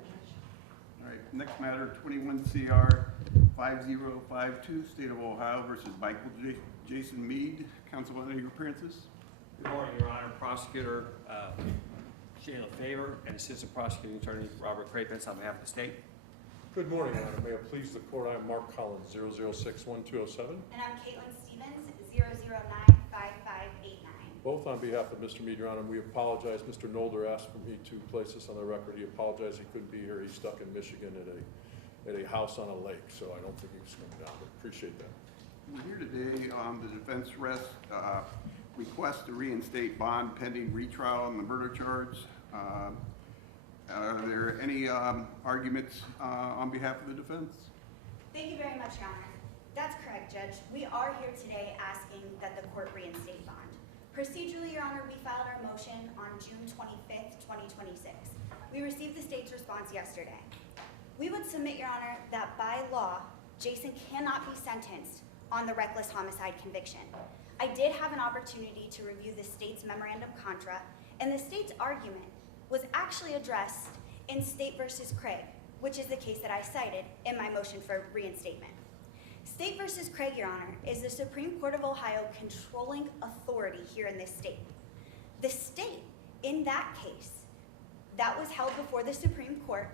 All right, next matter, 21 CR 5052, State of Ohio versus Michael Jason Meade. Counsel, any of your appearances? Good morning, Your Honor. Prosecutor Sheila Favor and Assistant Prosecuting Attorney Robert Crapens on behalf of the state. Good morning, Your Honor. May it please the court, I'm Mark Collins, 0061-207. And I'm Caitlin Stevens, 0095589. Both on behalf of Mr. Meade, Your Honor. We apologize. Mr. Nolder asked for me to place this on the record. He apologized he couldn't be here. He's stuck in Michigan at a house on a lake, so I don't think he was coming down, but appreciate that. We're here today on the defense request to reinstate bond pending retrial on the murder charge. Are there any arguments on behalf of the defense? Thank you very much, Your Honor. That's correct, Judge. We are here today asking that the court reinstate bond. Procedurally, Your Honor, we filed our motion on June 25th, 2026. We received the state's response yesterday. We would submit, Your Honor, that by law, Jason cannot be sentenced on the reckless homicide conviction. I did have an opportunity to review the state's memorandum contra, and the state's argument was actually addressed in State versus Craig, which is the case that I cited in my motion for reinstatement. State versus Craig, Your Honor, is the Supreme Court of Ohio controlling authority here in this state. The state, in that case, that was held before the Supreme Court,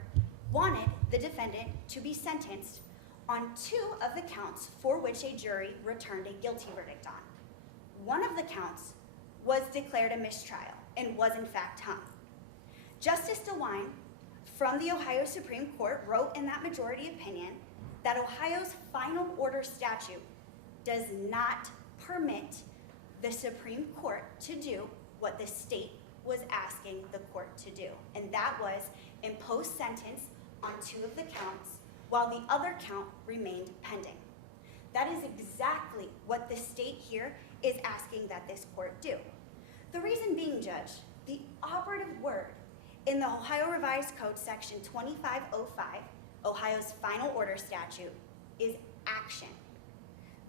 wanted the defendant to be sentenced on 2 of the counts for which a jury returned a guilty verdict on. One of the counts was declared a mistrial and was in fact hung. Justice DeWine from the Ohio Supreme Court wrote in that majority opinion that Ohio's final order statute does not permit the Supreme Court to do what the state was asking the court to do, and that was impose sentence on 2 of the counts while the other count remained pending. That is exactly what the state here is asking that this court do. The reason being, Judge, the operative word in the Ohio Revised Code section 2505, Ohio's final order statute, is action.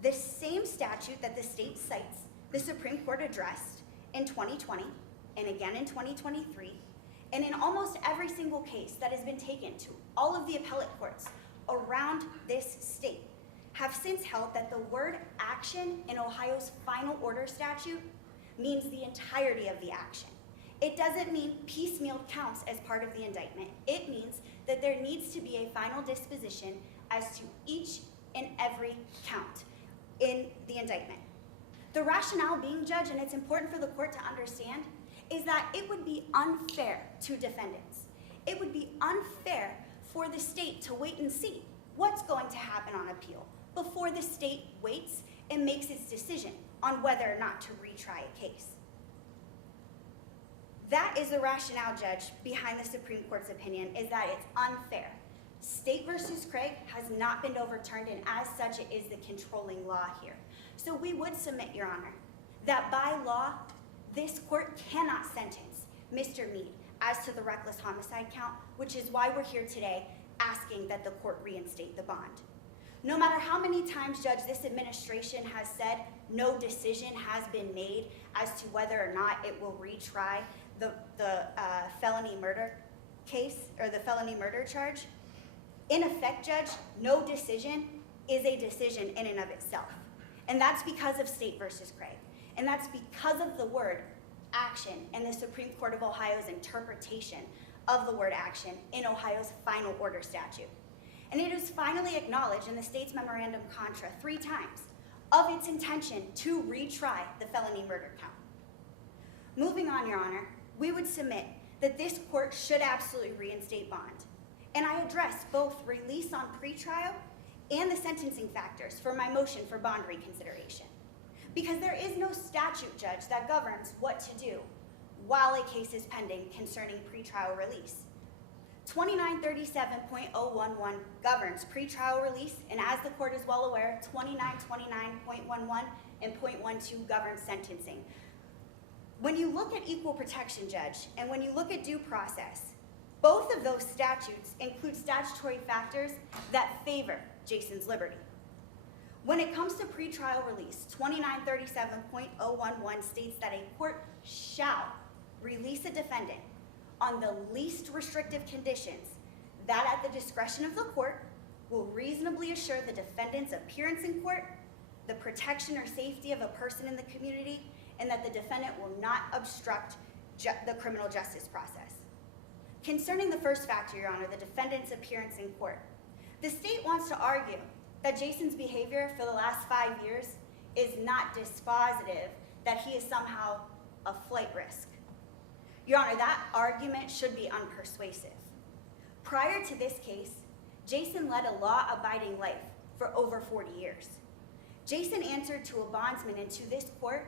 The same statute that the state cites, the Supreme Court addressed in 2020 and again in 2023, and in almost every single case that has been taken to all of the appellate courts around this state have since held that the word action in Ohio's final order statute means the entirety of the action. It doesn't mean piecemeal counts as part of the indictment. It means that there needs to be a final disposition as to each and every count in the indictment. The rationale being, Judge, and it's important for the court to understand, is that it would be unfair to defendants. It would be unfair for the state to wait and see what's going to happen on appeal before the state waits and makes its decision on whether or not to retry a case. That is the rationale, Judge, behind the Supreme Court's opinion, is that it's unfair. State versus Craig has not been overturned, and as such, it is the controlling law here. So we would submit, Your Honor, that by law, this court cannot sentence Mr. Meade as to the reckless homicide count, which is why we're here today asking that the court reinstate the bond. No matter how many times, Judge, this administration has said no decision has been made as to whether or not it will retry the felony murder case or the felony murder charge, in effect, Judge, no decision is a decision in and of itself. And that's because of State versus Craig. And that's because of the word action and the Supreme Court of Ohio's interpretation of the word action in Ohio's final order statute. And it is finally acknowledged in the state's memorandum contra 3 times of its intention to retry the felony murder count. Moving on, Your Honor, we would submit that this court should absolutely reinstate bond. And I address both release on pretrial and the sentencing factors for my motion for bond reconsideration. Because there is no statute, Judge, that governs what to do while a case is pending concerning pretrial release. 2937.011 governs pretrial release, and as the court is well aware, 2929.11 and .12 governs sentencing. When you look at equal protection, Judge, and when you look at due process, both of those statutes include statutory factors that favor Jason's liberty. When it comes to pretrial release, 2937.011 states that a court shall release a defendant on the least restrictive conditions that at the discretion of the court will reasonably assure the defendant's appearance in court, the protection or safety of a person in the community, and that the defendant will not obstruct the criminal justice process. Concerning the first factor, Your Honor, the defendant's appearance in court, the state wants to argue that Jason's behavior for the last 5 years is not dispositive, that he is somehow a flight risk. Your Honor, that argument should be unpersuasive. Prior to this case, Jason led a law-abiding life for over 40 years. Jason answered to a bondsman and to this court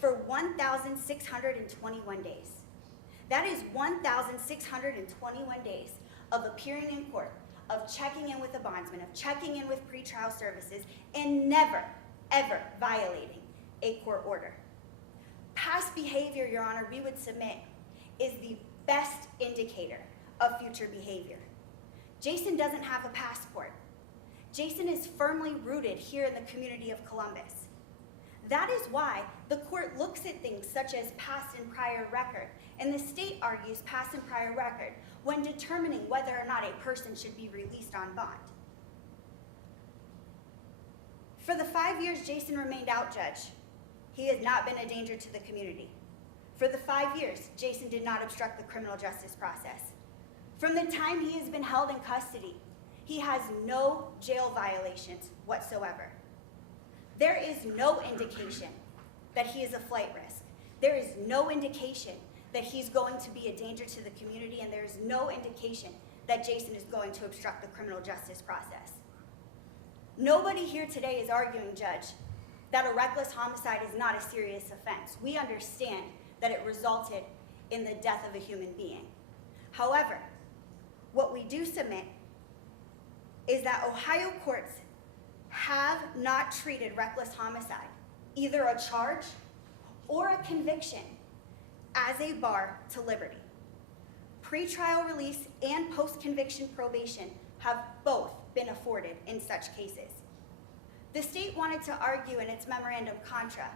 for 1,621 days. That is 1,621 days of appearing in court, of checking in with a bondsman, of checking in with pretrial services, and never, ever violating a court order. Past behavior, Your Honor, we would submit is the best indicator of future behavior. Jason doesn't have a passport. Jason is firmly rooted here in the community of Columbus. That is why the court looks at things such as past and prior record, and the state argues past and prior record when determining whether or not a person should be released on bond. For the 5 years Jason remained out, Judge, he has not been a danger to the community. For the 5 years, Jason did not obstruct the criminal justice process. From the time he has been held in custody, he has no jail violations whatsoever. There is no indication that he is a flight risk. There is no indication that he's going to be a danger to the community, and there is no indication that Jason is going to obstruct the criminal justice process. Nobody here today is arguing, Judge, that a reckless homicide is not a serious offense. We understand that it resulted in the death of a human being. However, what we do submit is that Ohio courts have not treated reckless homicide, either a charge or a conviction, as a bar to liberty. Pretrial release and post-conviction probation have both been afforded in such cases. The state wanted to argue in its memorandum contra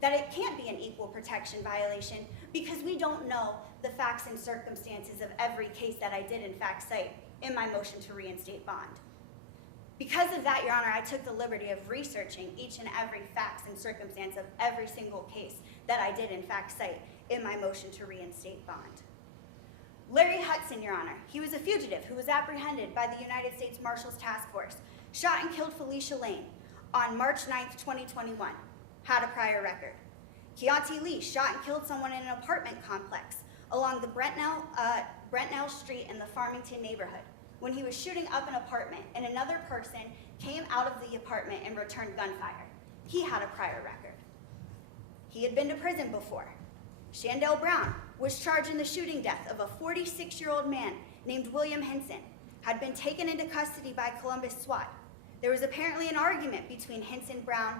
that it can't be an equal protection violation because we don't know the facts and circumstances of every case that I did in fact cite in my motion to reinstate bond. Because of that, Your Honor, I took the liberty of researching each and every facts and circumstance of every single case that I did in fact cite in my motion to reinstate bond. Larry Hudson, Your Honor, he was a fugitive who was apprehended by the United States Marshals Task Force, shot and killed Felicia Lane on March 9th, 2021, had a prior record. Keontae Lee shot and killed someone in an apartment complex along the Brentnell Street in the Farmington neighborhood when he was shooting up an apartment and another person came out of the apartment and returned gunfire. He had a prior record. He had been to prison before. Shandell Brown was charged in the shooting death of a 46-year-old man named William Hinson, had been taken into custody by Columbus SWAT. There was apparently an argument between Hinson Brown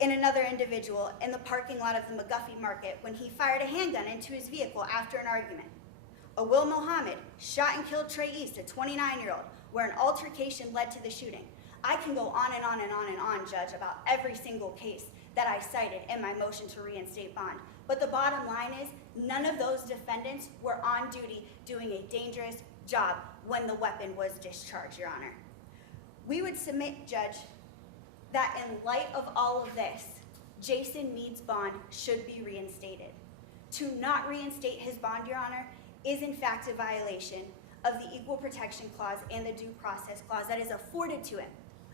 and another individual in the parking lot of the McGuffey Market when he fired a handgun into his vehicle after an argument. Will Mohammed shot and killed Trey East, a 29-year-old, where an altercation led to the shooting. I can go on and on and on and on, Judge, about every single case that I cited in my motion to reinstate bond. But the bottom line is, none of those defendants were on duty doing a dangerous job when the weapon was discharged, Your Honor. We would submit, Judge, that in light of all of this, Jason Meade's bond should be reinstated. To not reinstate his bond, Your Honor, is in fact a violation of the Equal Protection Clause and the Due Process Clause that is afforded to him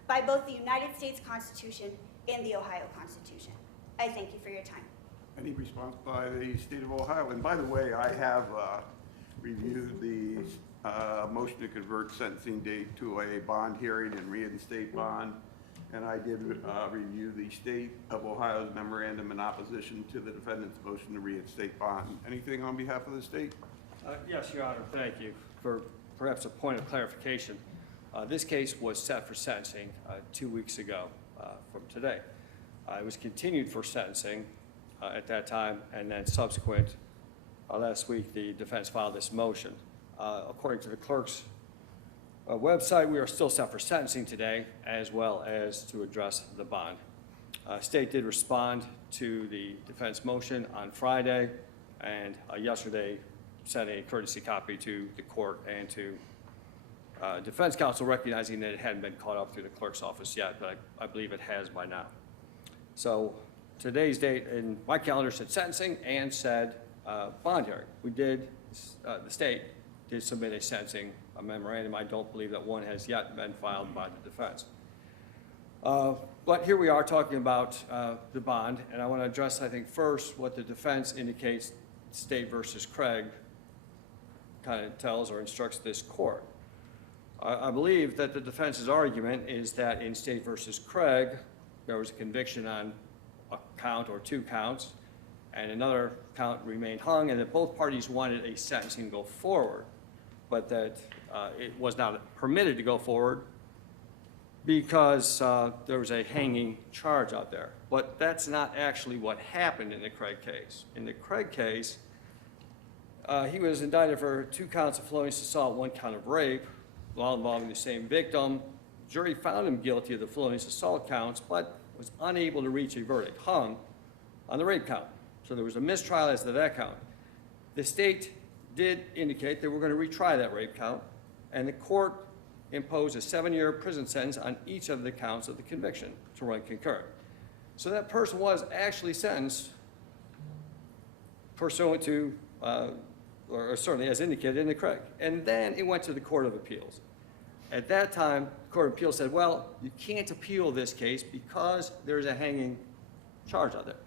by both the United States Constitution and the Ohio Constitution. I thank you for your time. Any response by the state of Ohio? And by the way, I have reviewed the motion to convert sentencing date to a bond hearing and reinstate bond. And I did review the state of Ohio's memorandum in opposition to the defendant's motion to reinstate bond. Anything on behalf of the state? Yes, Your Honor, thank you. For perhaps a point of clarification, this case was set for sentencing 2 weeks ago from today. It was continued for sentencing at that time, and then subsequent, last week, the defense filed this motion. According to the clerk's website, we are still set for sentencing today, as well as to address the bond. State did respond to the defense motion on Friday, and yesterday sent a courtesy copy to the court and to Defense counsel recognizing that it hadn't been caught up through the clerk's office yet, but I believe it has by now. So today's date in my calendar said sentencing and said bond hearing. We did, the state did submit a sentencing memorandum. I don't believe that one has yet been filed by the defense. But here we are talking about the bond, and I want to address, I think, first what the defense indicates State versus Craig kind of tells or instructs this court. I believe that the defense's argument is that in State versus Craig, there was a conviction on a count or 2 counts, and another count remained hung, and that both parties wanted a sentencing to go forward, but that it was not permitted to go forward because there was a hanging charge out there. But that's not actually what happened in the Craig case. In the Craig case, he was indicted for 2 counts of felonious assault, 1 count of rape, all involving the same victim. The jury found him guilty of the felonious assault counts, but was unable to reach a verdict, hung on the rape count. So there was a mistrial as to that count. The state did indicate they were going to retry that rape count, and the court imposed a 7-year prison sentence on each of the counts of the conviction to run concurrent. So that person was actually sentenced pursuant to, or certainly as indicated in the Craig. And then it went to the Court of Appeals. At that time, the Court of Appeals said, well, you can't appeal this case because there's a hanging charge out there.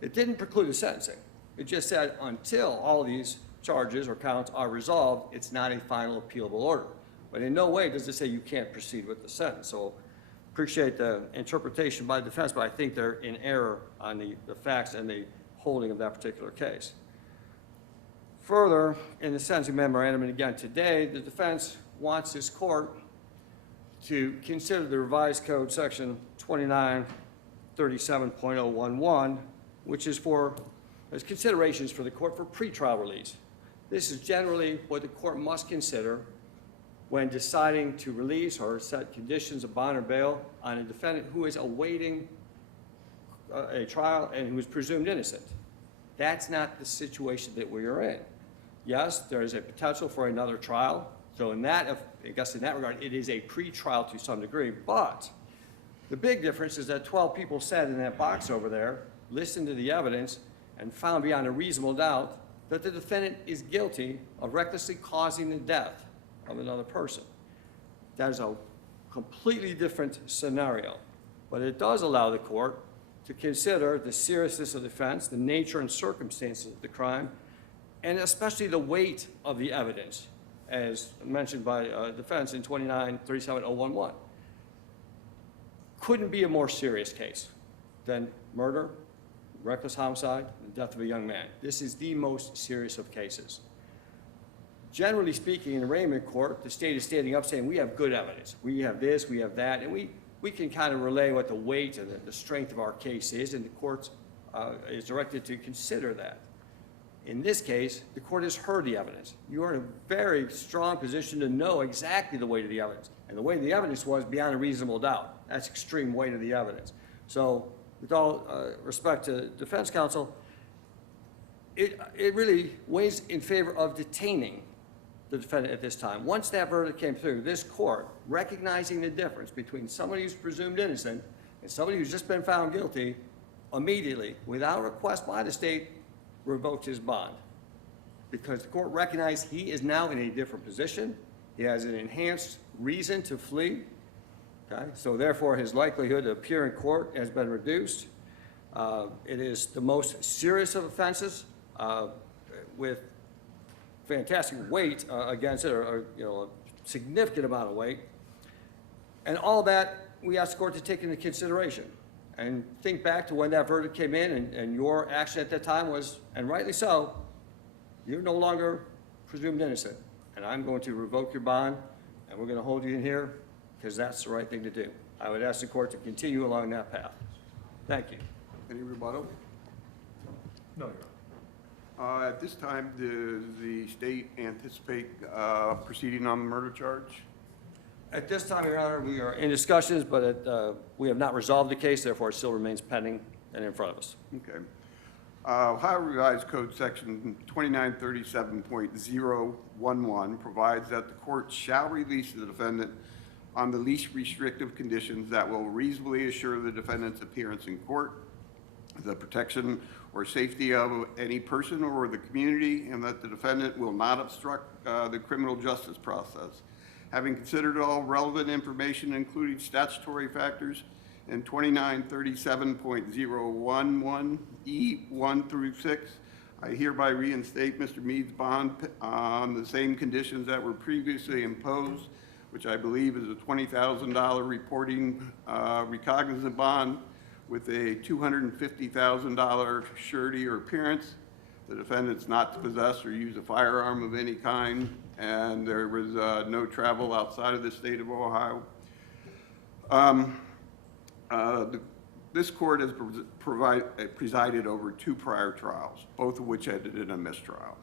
It didn't preclude the sentencing. It just said until all these charges or counts are resolved, it's not a final appealable order. But in no way does it say you can't proceed with the sentence. So appreciate the interpretation by the defense, but I think they're in error on the facts and the holding of that particular case. Further, in the sentencing memorandum, and again today, the defense wants this court to consider the revised code section 2937.011, which is as considerations for the court for pretrial release. This is generally what the court must consider when deciding to release or set conditions of bond or bail on a defendant who is awaiting a trial and who is presumed innocent. That's not the situation that we are in. Yes, there is a potential for another trial. So in that, I guess in that regard, it is a pretrial to some degree. But the big difference is that 12 people sat in that box over there, listened to the evidence, and found beyond a reasonable doubt that the defendant is guilty of recklessly causing the death of another person. That is a completely different scenario. But it does allow the court to consider the seriousness of the offense, the nature and circumstances of the crime, and especially the weight of the evidence, as mentioned by defense in 2937.011. Couldn't be a more serious case than murder, reckless homicide, and the death of a young man. This is the most serious of cases. Generally speaking, in the arraignment court, the state is standing up saying, we have good evidence. We have this, we have that, and we can kind of relay what the weight and the strength of our case is, and the court is directed to consider that. In this case, the court has heard the evidence. You are in a very strong position to know exactly the weight of the evidence. And the weight of the evidence was beyond a reasonable doubt. That's extreme weight of the evidence. So with all respect to defense counsel, it really weighs in favor of detaining the defendant at this time. Once that verdict came through, this court, recognizing the difference between somebody who's presumed innocent and somebody who's just been found guilty, immediately, without request by the state, revoked his bond. Because the court recognized he is now in a different position. He has an enhanced reason to flee. Okay? So therefore, his likelihood to appear in court has been reduced. It is the most serious of offenses with fantastic weight against it, or a significant amount of weight. And all that we ask the court to take into consideration. And think back to when that verdict came in, and your action at that time was, and rightly so, you're no longer presumed innocent. And I'm going to revoke your bond, and we're going to hold you in here because that's the right thing to do. I would ask the court to continue along that path. Thank you. Any rebuttal? No, Your Honor. At this time, does the state anticipate proceeding on the murder charge? At this time, Your Honor, we are in discussions, but we have not resolved the case, therefore it still remains pending and in front of us. Okay. Ohio Revised Code Section 2937.011 provides that the court shall release the defendant on the least restrictive conditions that will reasonably assure the defendant's appearance in court, the protection or safety of any person or the community, and that the defendant will not obstruct the criminal justice process. Having considered all relevant information, including statutory factors, and 2937.011E1 through 6, I hereby reinstate Mr. Meade's bond on the same conditions that were previously imposed, which I believe is a $20,000 reporting recognizant bond with a $250,000 surety or appearance. The defendant's not to possess or use a firearm of any kind, and there was no travel outside of the state of Ohio. This court has presided over 2 prior trials, both of which ended in a mistrial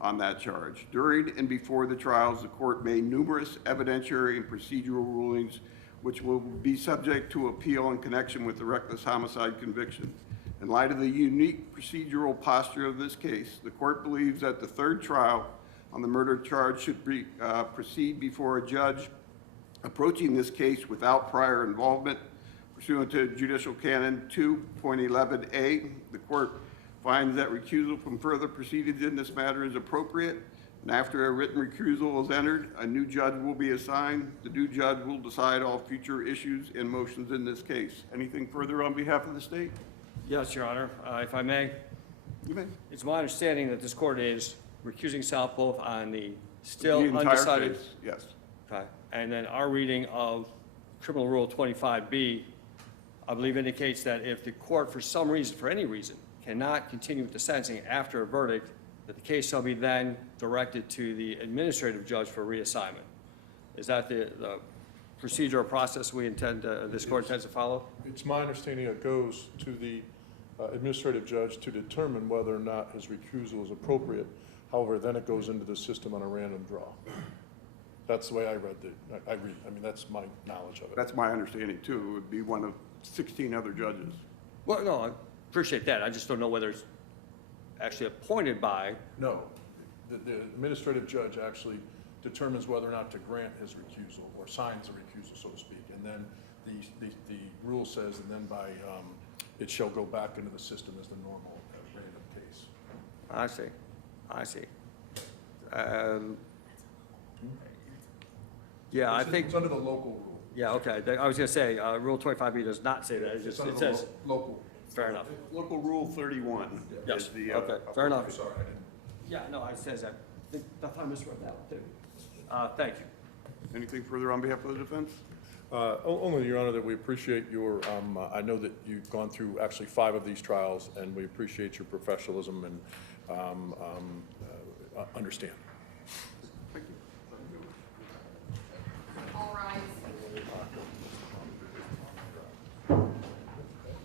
on that charge. During and before the trials, the court made numerous evidentiary and procedural rulings which will be subject to appeal in connection with the reckless homicide conviction. In light of the unique procedural posture of this case, the court believes that the 3rd trial on the murder charge should proceed before a judge approaching this case without prior involvement. Pursuant to Judicial Canon 2.11a, the court finds that recusal from further proceedings in this matter is appropriate, and after a written recusal is entered, a new judge will be assigned. The new judge will decide all future issues and motions in this case. Anything further on behalf of the state? Yes, Your Honor. If I may, You may. it's my understanding that this court is recusing itself both on the still The entire undecided. case, yes. Okay. And then our reading of Criminal Rule 25B, I believe indicates that if the court, for some reason, for any reason, cannot continue with the sentencing after a verdict, that the case shall be then directed to the administrative judge for reassignment. Is that the procedural process we intend, this court intends to follow? It's my understanding it goes to the administrative judge to determine whether or not his recusal is appropriate. However, then it goes into the system on a random draw. That's the way I read I mean, that's my knowledge of it. That's my understanding too. It would be one of 16 other judges. Well, no, I appreciate that. I just don't know whether it's actually appointed by. No, the administrative judge actually determines whether or not to grant his recusal or signs the recusal, so to speak. And then the rule says, and then by, it shall go back into the system as the normal random case. I see. Yeah, I think, It's under the local rule. yeah, okay. I was going to say, Rule 25B does not say that. It just, It's under it the says, local. fair enough. Local Rule 31. Yes, is the, okay, fair enough. Sorry, I didn't. Yeah, no, it says that. I thought I misread that one, too. Thank you. Anything further on behalf of the defense? Only, Your Honor, that we appreciate your, I know that you've gone through actually 5 of these trials, and we appreciate your professionalism and understand.